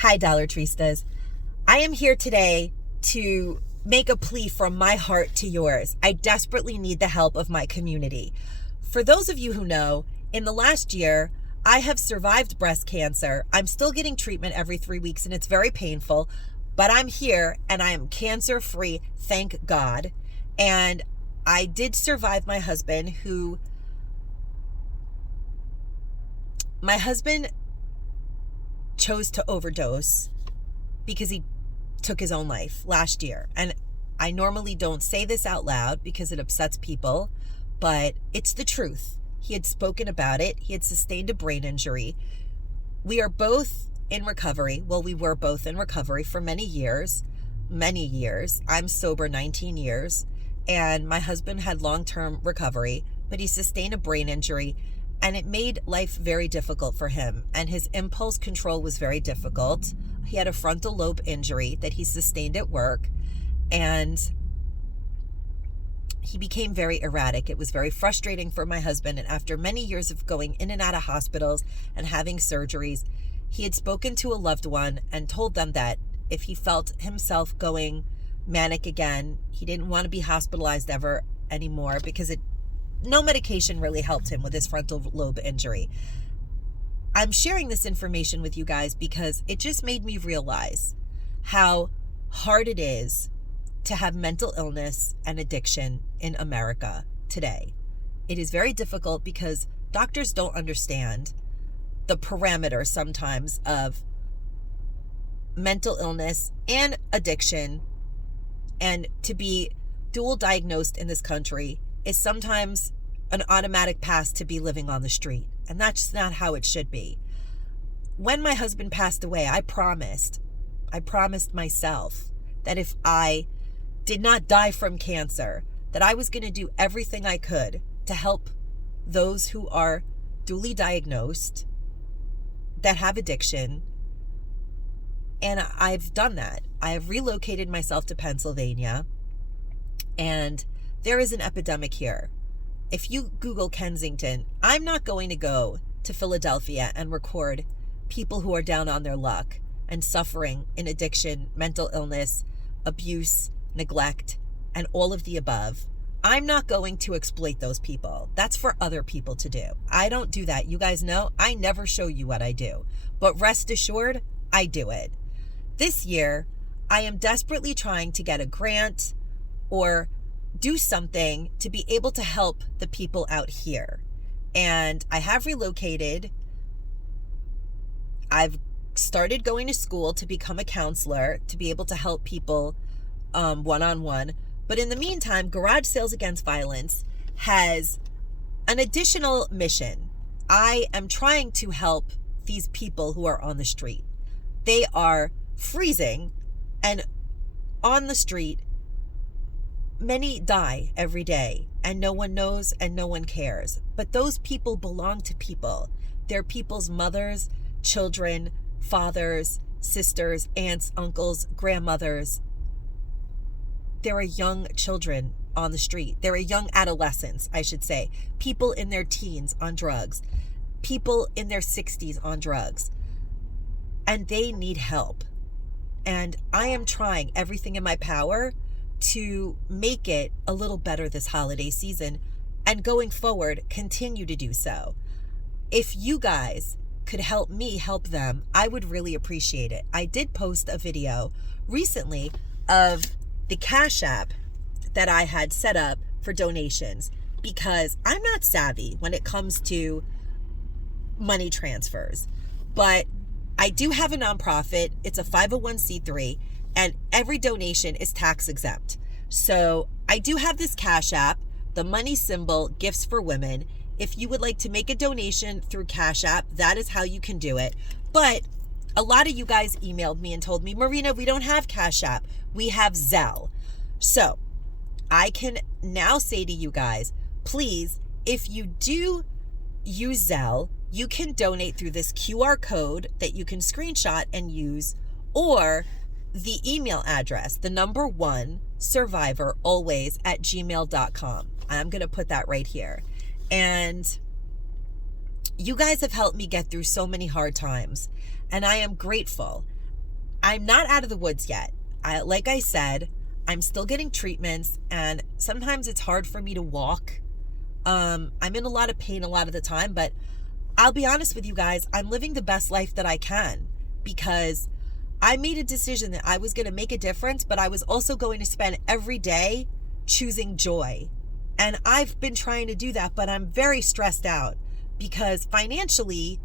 Hi, Dollar Tristas. I am here today to make a plea from my heart to yours. I desperately need the help of my community. For those of you who know, in the last year, I have survived breast cancer. I'm still getting treatment every 3 weeks and it's very painful, but I'm here and I am cancer free, thank God. And I did survive my husband chose to overdose because he took his own life last year. And I normally don't say this out loud because it upsets people, but it's the truth. He had spoken about it. He had sustained a brain injury. We are both in recovery. Well, we were both in recovery for many years. I'm sober 19 years, and my husband had long-term recovery, but he sustained a brain injury, and it made life very difficult for him. And his impulse control was very difficult. He had a frontal lobe injury that he sustained at work, and he became very erratic. It was very frustrating for my husband. And after many years of going in and out of hospitals and having surgeries, he had spoken to a loved one and told them that if he felt himself going manic again, he didn't want to be hospitalized ever anymore because no medication really helped him with his frontal lobe injury. I'm sharing this information with you guys because it just made me realize how hard it is to have mental illness and addiction in America today. It is very difficult because doctors don't understand the parameters sometimes of mental illness and addiction, and to be dual diagnosed in this country is sometimes an automatic pass to be living on the street. And that's not how it should be. When my husband passed away, I promised myself that if I did not die from cancer, that I was going to do everything I could to help those who are dually diagnosed, that have addiction. And I've done that. I have relocated myself to Pennsylvania, and there is an epidemic here. If you Google Kensington, I'm not going to go to Philadelphia and record people who are down on their luck and suffering in addiction, mental illness, abuse, neglect, and all of the above. I'm not going to exploit those people. That's for other people to do. I don't do that. You guys know I never show you what I do, but rest assured, I do it. This year, I am desperately trying to get a grant or do something to be able to help the people out here. And I have relocated. I've started going to school to become a counselor, to be able to help people one-on-one. But in the meantime, Garage Sales Against Violence has an additional mission. I am trying to help these people who are on the street. They are freezing and on the street. Many die every day and no one knows and no one cares. But those people belong to people. They're people's mothers, children, fathers, sisters, aunts, uncles, grandmothers. There are young children on the street. There are young adolescents, I should say. People in their teens on drugs. People in their 60s on drugs. And they need help. And I am trying everything in my power to make it a little better this holiday season, and going forward, continue to do so. If you guys could help me help them, I would really appreciate it. I did post a video recently of the Cash App that I had set up for donations because I'm not savvy when it comes to money transfers. But I do have a nonprofit. It's a 501c3, and every donation is tax exempt. So I do have this Cash App, the money symbol, Gifts for Women. If you would like to make a donation through Cash App, that is how you can do it. But a lot of you guys emailed me and told me, Marina, we don't have Cash App. We have Zelle. So I can now say to you guys, please, if you do use Zelle, you can donate through this QR code that you can screenshot and use, or the email address, the number 1 survivoralways@gmail.com. I'm going to put that right here. And you guys have helped me get through so many hard times, and I am grateful. I'm not out of the woods yet. Like I said, I'm still getting treatments, and sometimes it's hard for me to walk. I'm in a lot of pain a lot of the time, but I'll be honest with you guys, I'm living the best life that I can, because I made a decision that I was going to make a difference, but I was also going to spend every day choosing joy. And I've been trying to do that, but I'm very stressed out because financially,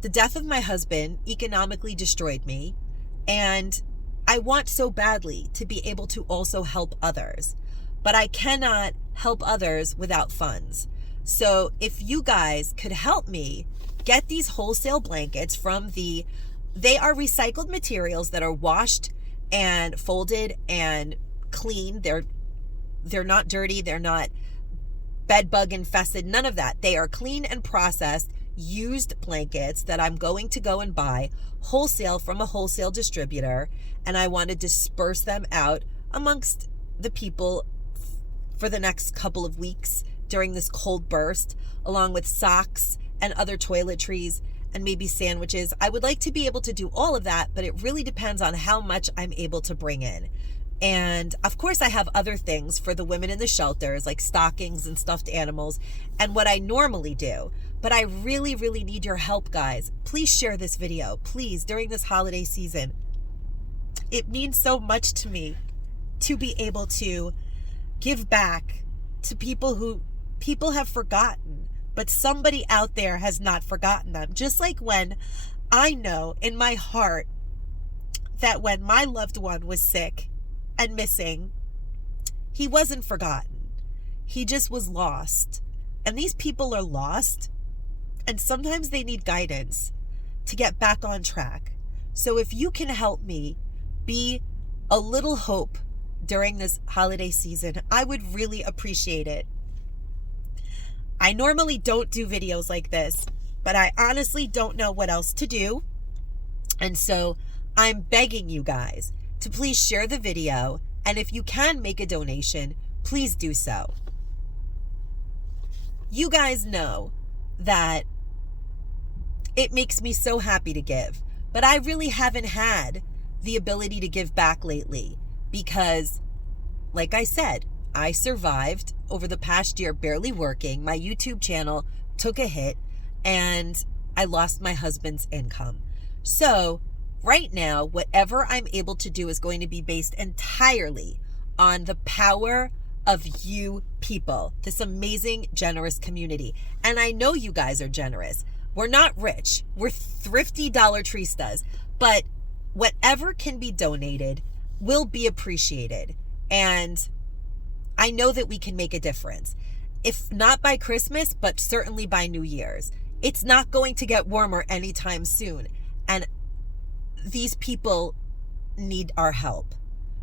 the death of my husband economically destroyed me. And I want so badly to be able to also help others, but I cannot help others without funds. So if you guys could help me get these wholesale blankets from they are recycled materials that are washed and folded and clean. They're not dirty. They're not bed bug infested. None of that. They are clean and processed, used blankets that I'm going to go and buy wholesale from a wholesale distributor. And I want to disperse them out amongst the people for the next couple of weeks during this cold burst, along with socks and other toiletries and maybe sandwiches. I would like to be able to do all of that, but it really depends on how much I'm able to bring in. And of course, I have other things for the women in the shelters, like stockings and stuffed animals and what I normally do. But I really, really need your help, guys. Please share this video, please, during this holiday season. It means so much to me to be able to give back to people who people have forgotten, but somebody out there has not forgotten them. Just like when I know in my heart that when my loved one was sick and missing, he wasn't forgotten. He just was lost. And these people are lost, and sometimes they need guidance to get back on track. So if you can help me be a little hope during this holiday season, I would really appreciate it. I normally don't do videos like this, but I honestly don't know what else to do. And so I'm begging you guys to please share the video. And if you can make a donation, please do so. You guys know that it makes me so happy to give, but I really haven't had the ability to give back lately because, like I said, I survived over the past year barely working. My YouTube channel took a hit and I lost my husband's income. So right now, whatever I'm able to do is going to be based entirely on the power of you people, this amazing, generous community. And I know you guys are generous. We're not rich. We're thrifty Dollar Treestas, but whatever can be donated will be appreciated. And I know that we can make a difference. If not by Christmas, but certainly by New Year's. It's not going to get warmer anytime soon. And these people need our help.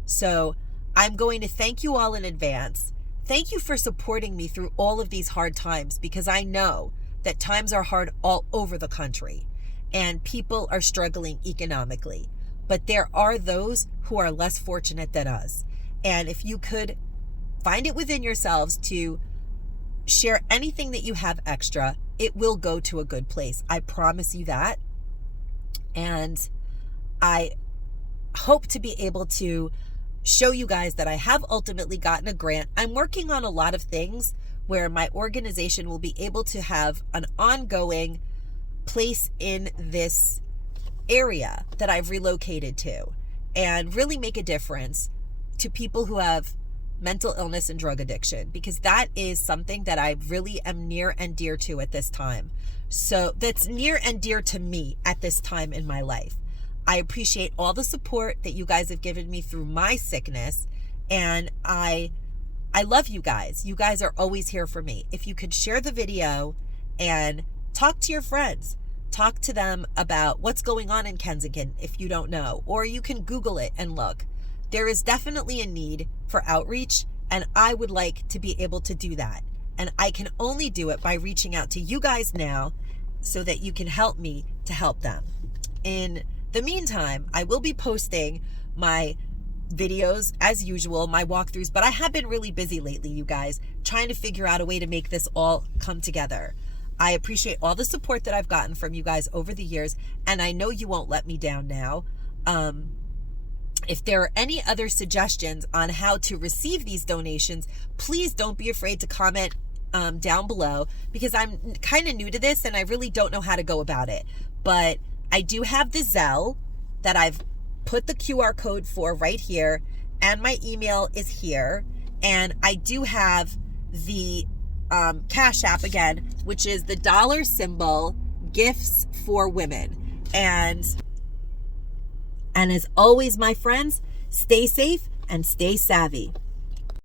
So I'm going to thank you all in advance. Thank you for supporting me through all of these hard times, because I know that times are hard all over the country and people are struggling economically. But there are those who are less fortunate than us. And if you could find it within yourselves to share anything that you have extra, it will go to a good place. I promise you that. And I hope to be able to show you guys that I have ultimately gotten a grant. I'm working on a lot of things where my organization will be able to have an ongoing place in this area that I've relocated to and really make a difference to people who have mental illness and drug addiction, because that is something that I really am near and dear to at this time. So that's near and dear to me at this time in my life. I appreciate all the support that you guys have given me through my sickness, and I love you guys. You guys are always here for me. If you could share the video and talk to your friends, talk to them about what's going on in Kensington if you don't know, or you can Google it and look. There is definitely a need for outreach, and I would like to be able to do that. And I can only do it by reaching out to you guys now so that you can help me to help them. In the meantime, I will be posting my videos as usual, my walkthroughs, but I have been really busy lately, you guys, trying to figure out a way to make this all come together. I appreciate all the support that I've gotten from you guys over the years, and I know you won't let me down now. If there are any other suggestions on how to receive these donations, please don't be afraid to comment down below, because I'm kind of new to this and I really don't know how to go about it. But I do have the Zelle that I've put the QR code for right here, and my email is here. And I do have the Cash App again, which is the $ Gifts for Women. And as always, my friends, stay safe and stay savvy.